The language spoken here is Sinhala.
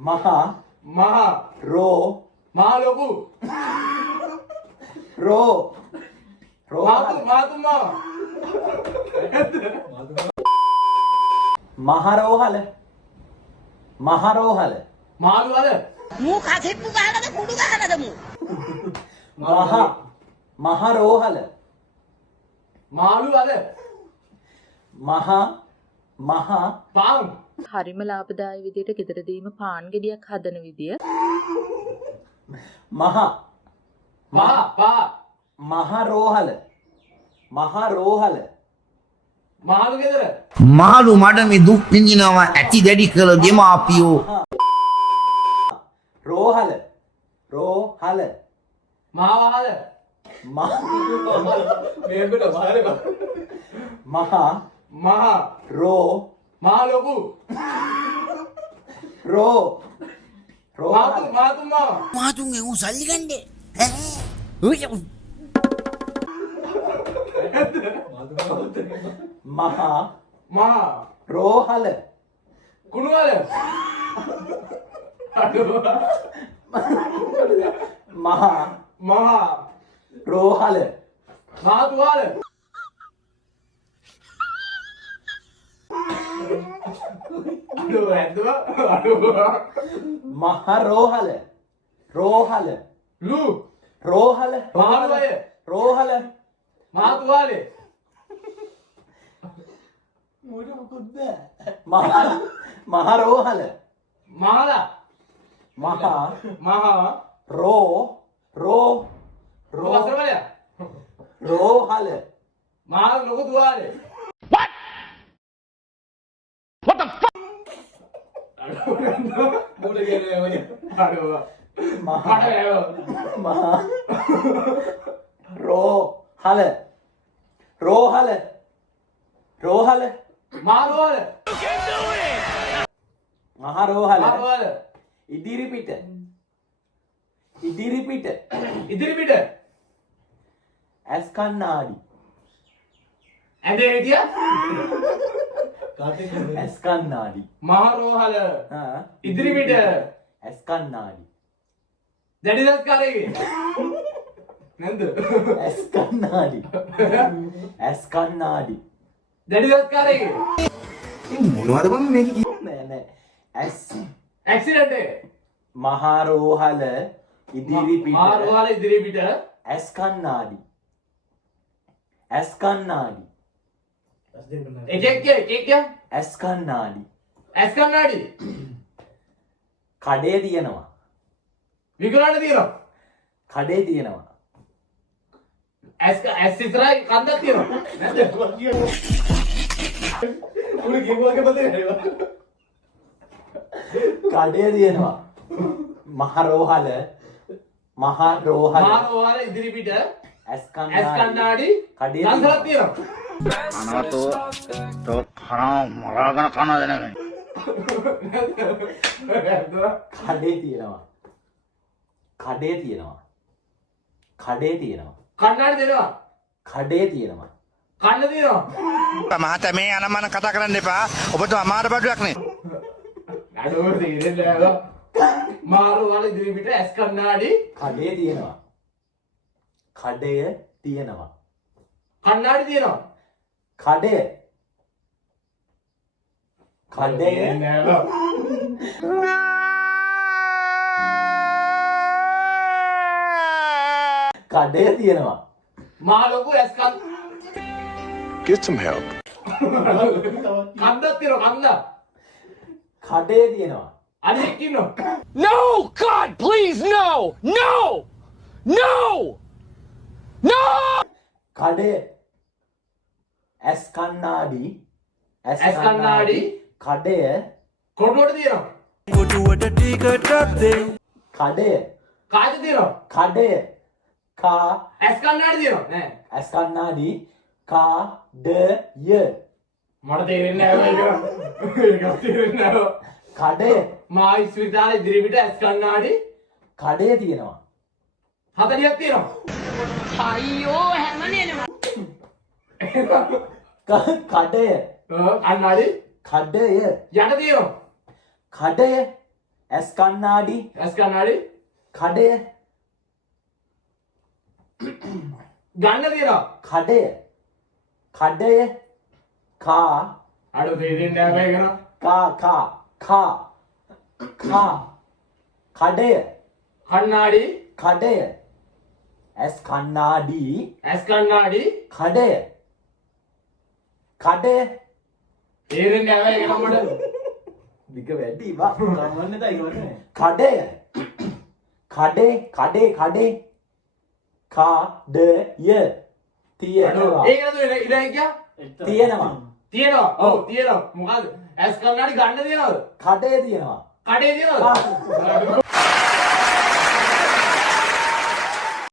මහා මහා රෝ මහා ලොකු රෝ මාතු මාව මහරෝහල මහරෝහල මාළු අද මූ කසෙප්පු ගහනද කුඩු ගහනද මූ මහරෝහල මාළු අද මහා පාන් හරිම ලාභදායී විදියට ගෙදරදීම පාන් ගෙඩියක් හදන විදිය. මහා මහරෝහල මාළු ගෙදර මාළු මඩ මේ දුක් විඳිනවා ඇති දැඩි කළ දෙමාපියෝ රෝහල මාවහල මේකට මාරේ මහා රෝ මහා ලොකු මාතු මාව මාතුන්ගේ උන් සල්ලි ගන්නේ මහා රෝහල කුණුවල මහා රෝහල මාතුවාල මහරෝහල ලු රෝහල මාළුවය මාතුවාලේ මහරෝහල මහලා මහා වසරවලය රෝහල මාළු ලොකු තුවාලේ රෝහල මහරෝහල ඉදිරිපිට ඇස් කන්නාඩි ඇඳේ හිටිය ඇස් කන්නාඩි මහරෝහල ඉදිරිපිට ඇස් කන්නාඩි දැඩි දස්කාරයේ නැන්ද ඇස් කන්නාඩි දැඩි දස්කාරයේ මොනවද බං මේක නෑ ඇස් ඇක්සිඩන්ට් එක මහරෝහල ඉදිරිපිට මහරෝහල ඉදිරිපිට ඇස් කන්නාඩි එකෙක් ඇස් කන්නාඩි ඇස් කන්නාඩි කඩේ තියෙනවා විකුණන්න තියෙනවා කඩේ තියෙනවා ඇස් ඉස්සරහා කන්දක් තියෙනවා නැද්ද උඩ කිව්වගේ බතේ කඩේ තියෙනවා මහරෝහල ඉදිරිපිට ඇස් ඇස් කන්නාඩි කඩේ කන්දක් තියෙනවා අනවතෝ තෝ කනවා මරාගෙන කනවා දැනගන්න කඩේ තියෙනවා කන්නාඩි දෙනවා කඩේ තියෙනවා කන්න තියෙනවා මහතා මේ අනමන කතා කරන්න එපා ඔබට අමාරු බඩුවක් නේ අඩුව තේරෙන්නේ නැහැ මාරෝහල ඉදිරිපිට ඇස් කන්නාඩි කඩේ තියෙනවා කඩය තියෙනවා කන්නාඩි තියෙනවා කඩය කඩය තියෙනවා මා ලොකු ඇස් Get some help. කන්දක් තියෙනවා කඩේ තියෙනවා අනියෙක් ඉන්නවා No! God, please, no! No! No! No! කඩේ ඇස් කන්නාඩි කඩය කොටුවට තියෙනවා කඩය කාච තියෙනවා කඩය ඇස් කන්නාඩි තියෙනවා නෑ ඇස් කන්නාඩි කාඩය මට තේරෙන්නේ නැහැ ඒක තේරෙන්නේ නැහැ කඩය මා ඉස්පිරිතාලේ ඉදිරිපිට ඇස් කන්නාඩි කඩය තියෙනවා 40ක් තියෙනවා අයියෝ හැමනේනවා කඩය කන්නාඩි කඩය යට තියෙනවා කඩය ඇස් කන්නාඩි ඇස් කන්නාඩි කඩය ගන්න තියෙනවා. කඩය කඩය කා අඩු තේරෙන්නේ නැහැ මේක නෝ. කා කඩය කන්නාඩි කඩය ඇස් කන්නාඩි ඇස් කන්නාඩි කඩය කඩය තේරෙන්නේ නැහැ මේක නෝ මට. දිග වැඩි බා කමන්න දා ඉවරනේ කඩය කඩේ කඩය තියෙනවා ඒක නේද ඉලයි කිය? තියෙනවා තියෙනවා. ඔව් තියෙනවා. මොකද ඇස් කන්නාඩි ගන්න තියනවද? කඩේ තියෙනවා කඩේ තියනවද?